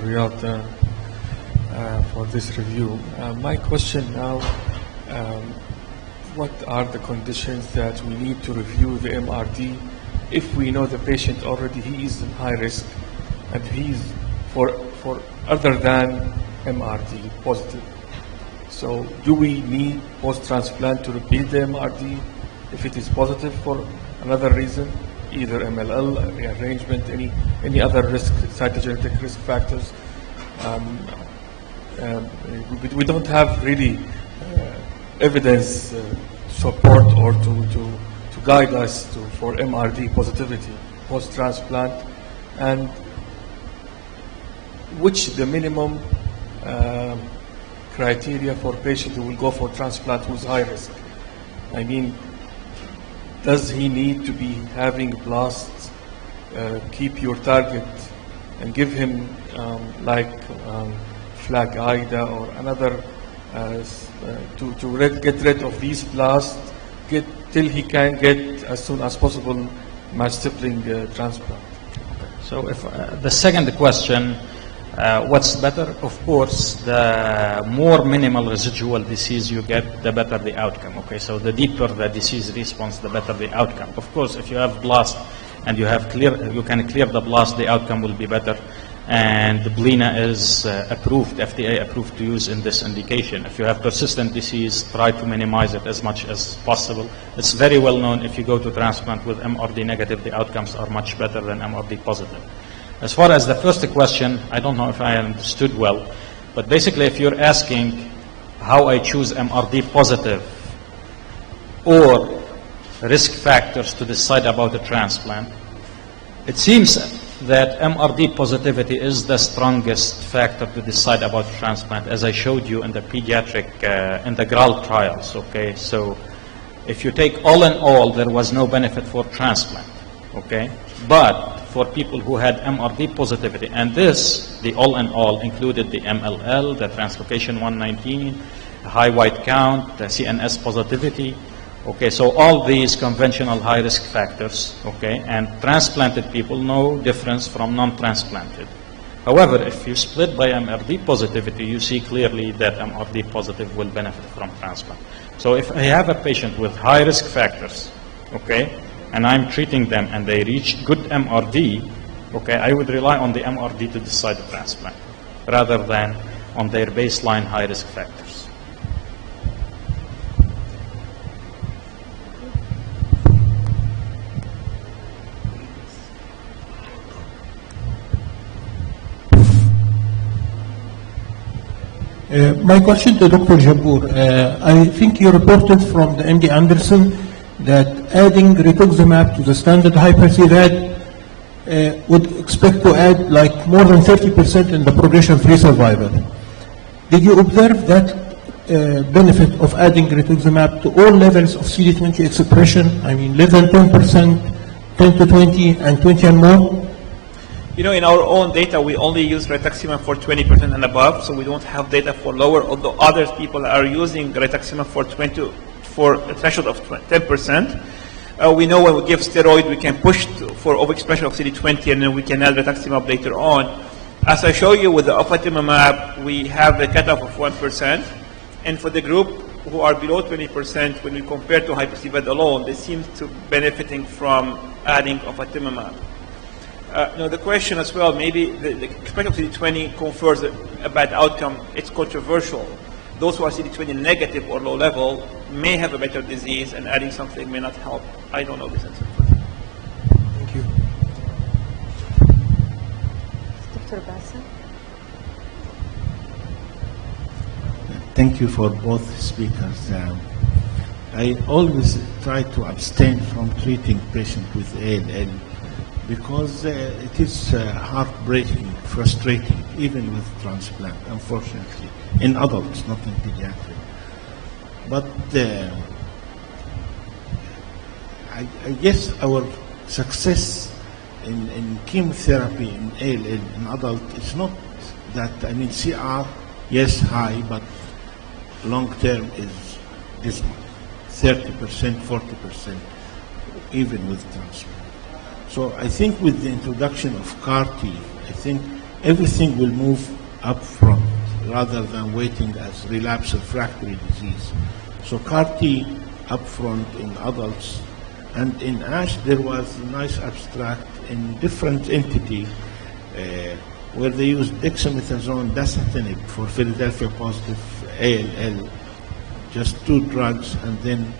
Riyadh, for this review. My question now, um, what are the conditions that we need to review the MRD if we know the patient already he is in high risk and he's for other than MRD positive? So do we need post-transplant to repeat the MRD if it is positive for another reason, either MLL, rearrangement, any other risk, cytogenetic risk factors? We don't have really evidence to support or to guide us for MRD positivity post-transplant, and which the minimum criteria for patient who will go for transplant who's high risk. I mean, does he need to be having blasts, keep your target, and give him flag IDA or another to get rid of these blasts, till he can get as soon as possible multipling transplant? So if the second question, what's better? Of course, the more minimal residual disease you get, the better the outcome. Okay, so the deeper the disease response, the better the outcome. Of course, if you have blast and you can clear the blast, the outcome will be better. And Blina is approved, FDA approved to use in this indication. If you have persistent disease, try to minimize it as much as possible. It's very well known if you go to transplant with MRD negative, the outcomes are much better than MRD positive. As far as the first question, I don't know if I understood well, but basically if you're asking how I choose MRD positive or risk factors to decide about a transplant, it seems that MRD positivity is the strongest factor to decide about transplant, as I showed you in the pediatric, in the GRAL trials, okay? So if you take all in all, there was no benefit for transplant, okay? But for people who had MRD positivity, and this, the all in all, included the MLL, the translocation 119, high white count, the CNS positivity. Okay, so all these conventional high-risk factors, okay, and transplanted people, no difference from non-transplanted. However, if you split by MRD positivity, you see clearly that MRD positive will benefit from transplant. So if I have a patient with high-risk factors, okay, and I'm treating them and they reach good MRD, okay, I would rely on the MRD to decide the transplant, rather than on their baseline high-risk factors. My question to Dr. Jabour, I think you reported from the MD Anderson that adding rituximab to the standard hyper-CVAD would expect to add like more than 30% in the progression-free survival. Did you observe that benefit of adding rituximab to all levels of CD20 expression? I mean, less than 10%, 10 to 20, and 20 and more? You know, in our own data, we only use rituximab for 20% and above, so we don't have data for lower, although other people are using rituximab for a threshold of 10%. We know when we give steroid, we can push for overexpression of CD20, and then we can add rituximab later on. As I show you with the ofatumumab, we have a cutoff of 1%, and for the group who are below 20%, when we compare to hyper-CVAD alone, they seem to be benefiting from adding ofatumumab. Now the question as well, maybe the expression of CD20 confers a bad outcome. It's controversial. Those who are CD20 negative or low level may have a better disease, and adding something may not help. I don't know this answer. Thank you. Dr. Bassa? Thank you for both speakers. I always try to abstain from treating patients with ALL because it is heartbreaking, frustrating, even with transplant, unfortunately, in adults, not in pediatrics. But I guess our success in chemotherapy in ALL in adult is not that, I mean, CR, yes, high, but long term is dismal, 30%, 40%, even with transplant. So I think with the introduction of CAR-T, I think everything will move up front rather than waiting as relapse refractory disease. So CAR-T up front in adults, and in ASH there was a nice abstract in different entity where they used dexamethasone dasatinib for Philadelphia positive ALL, just 2 drugs, and then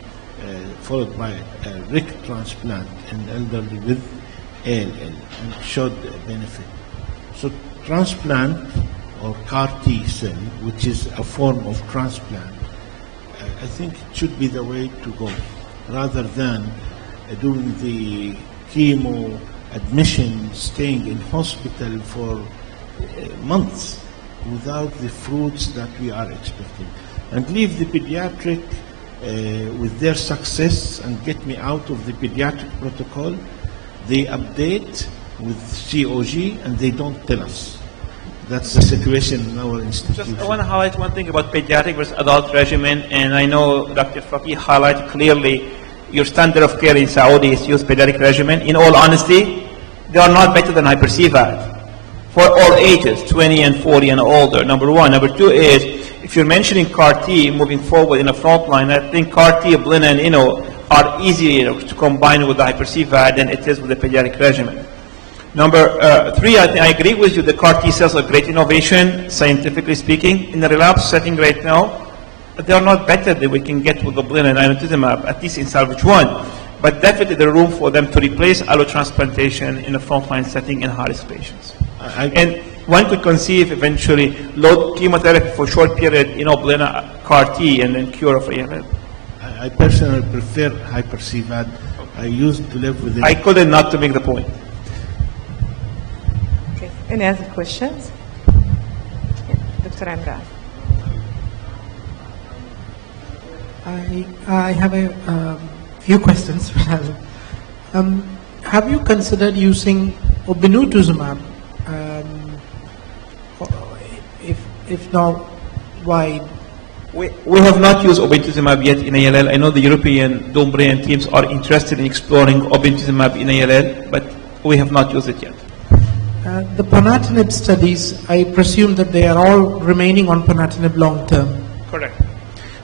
followed by a RIC transplant in elderly with ALL, and showed a benefit. So transplant or CAR-T cell, which is a form of transplant, I think it should be the way to go, rather than doing the chemo admission, staying in hospital for months without the fruits that we are expecting, and leave the pediatric with their success and get me out of the pediatric protocol. They update with COG and they don't tell us. That's the situation in our institution. Just I want to highlight one thing about pediatric versus adult regimen, and I know Dr. Faqih highlighted clearly your standard of care in Saudi is use pediatric regimen. In all honesty, they are not better than hyper-CVAD for all ages, 20 and 40 and older, number one. Number two is, if you're mentioning CAR-T moving forward in the front line, I think CAR-T, Blina, and Ino are easier to combine with the hyper-CVAD than it is with the pediatric regimen. Number 3, I agree with you, the CAR-T cells are great innovation, scientifically speaking. In the relapse setting right now, they are not better than we can get with the Blina and inotuzumab, at least in salvage 1. But definitely there is room for them to replace allotransplantation in the frontline setting in high-risk patients. And one could conceive eventually load chemotherapy for short period, Blina CAR-T and then cure of AML. I personally prefer hyper-CVAD. I used to live with it. I couldn't not to make the point. Okay. Any other questions? Yeah. Dr. Imran. I have a few questions. Have you considered using obinutuzumab? If not, why? We have not used obinutuzumab yet in ALL. I know the European Dombrian teams are interested in exploring obinutuzumab in ALL, but we have not used it yet. The ponatinib studies, I presume that they are all remaining on ponatinib long term. Correct.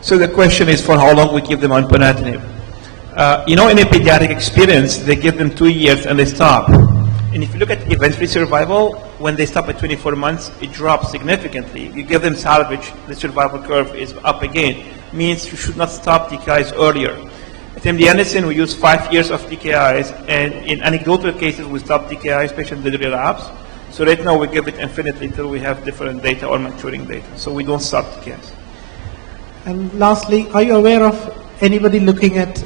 So the question is for how long we give them on ponatinib. In a pediatric experience, they give them 2 years and they stop. And if you look at event-free survival, when they stop at 24 months, it drops significantly. You give them salvage, the survival curve is up again. Means you should not stop TKIs earlier. At MD Anderson, we use 5 years of TKIs, and in anecdotal cases, we stop TKIs, patients did relapse. So right now, we give it infinitely until we have different data or maturing data. So we don't stop TKIs. And lastly, are you aware of anybody looking at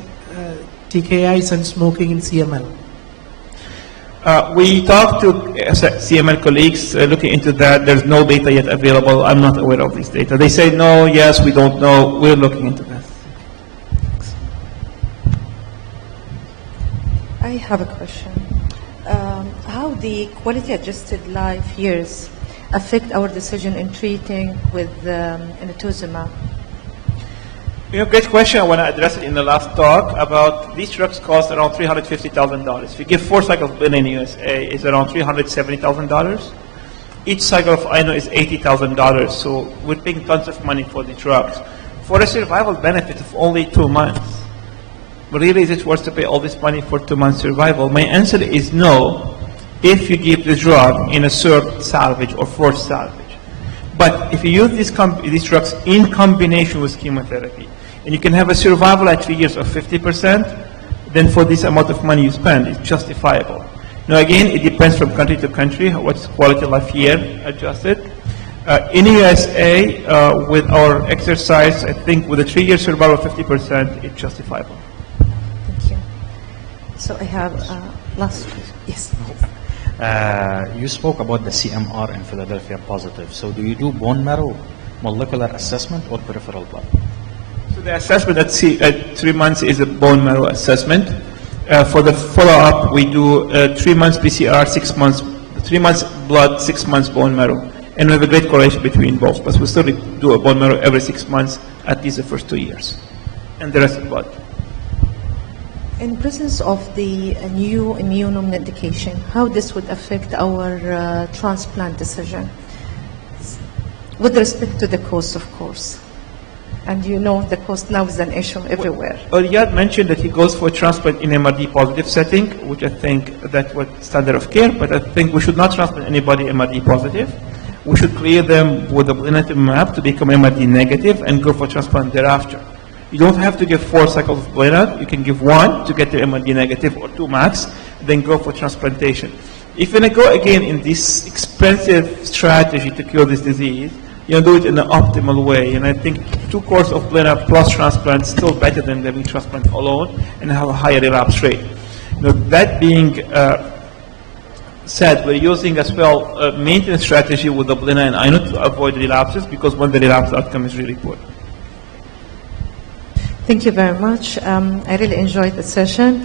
TKIs and smoking in CML? We talked to CML colleagues looking into that. There's no data yet available. I'm not aware of this data. They say no, yes, we don't know. We're looking into that. I have a question. How the quality-adjusted life years affect our decision in treating with inotuzumab? Great question. I want to address it in the last talk about these drugs cost around $350,000. If you give 4 cycles of Blina in USA, it's around $370,000. Each cycle of INO is $80,000. So we're paying tons of money for the drugs. For a survival benefit of only 2 months, really is it worth to pay all this money for 2 months survival? My answer is no, if you give the drug in a third salvage or fourth salvage. But if you use these drugs in combination with chemotherapy, and you can have a survival at 3 years of 50%, then for this amount of money you spend, it's justifiable. Now again, it depends from country to country, what's quality of life year adjusted. In the USA, with our exercise, I think with a 3-year survival of 50%, it's justifiable. Thank you. So I have last question. Yes. You spoke about the CMR in Philadelphia positive. So do you do bone marrow molecular assessment or peripheral blood? So the assessment at 3 months is a bone marrow assessment. For the follow-up, we do 3 months PCR, 6 months, 3 months blood, 6 months bone marrow. And we have a great correlation between both, but we still do a bone marrow every 6 months, at least the first 2 years. And the rest is blood. In presence of the new immunomedication, how this would affect our transplant decision? With respect to the cost, of course. And you know the cost now is an issue everywhere. Well, Riyad mentioned that he goes for transplant in MRD positive setting, which I think that's what standard of care, but I think we should not transplant anybody MRD positive. We should clear them with a blinatumomab to become MRD negative and go for transplant thereafter. You don't have to give 4 cycles of blinatumomab. You can give 1 to get the MRD negative or 2 max, then go for transplantation. If you're going to go again in this expensive strategy to cure this disease, you know, do it in an optimal way. And I think 2 courses of blinatumomab plus transplant is still better than the transplant alone and have a higher relapse rate. You know, that being said, we're using as well a maintenance strategy with the blinatumomab and INO to avoid relapses, because when the relapse outcome is really poor. Thank you very much. I really enjoyed the session.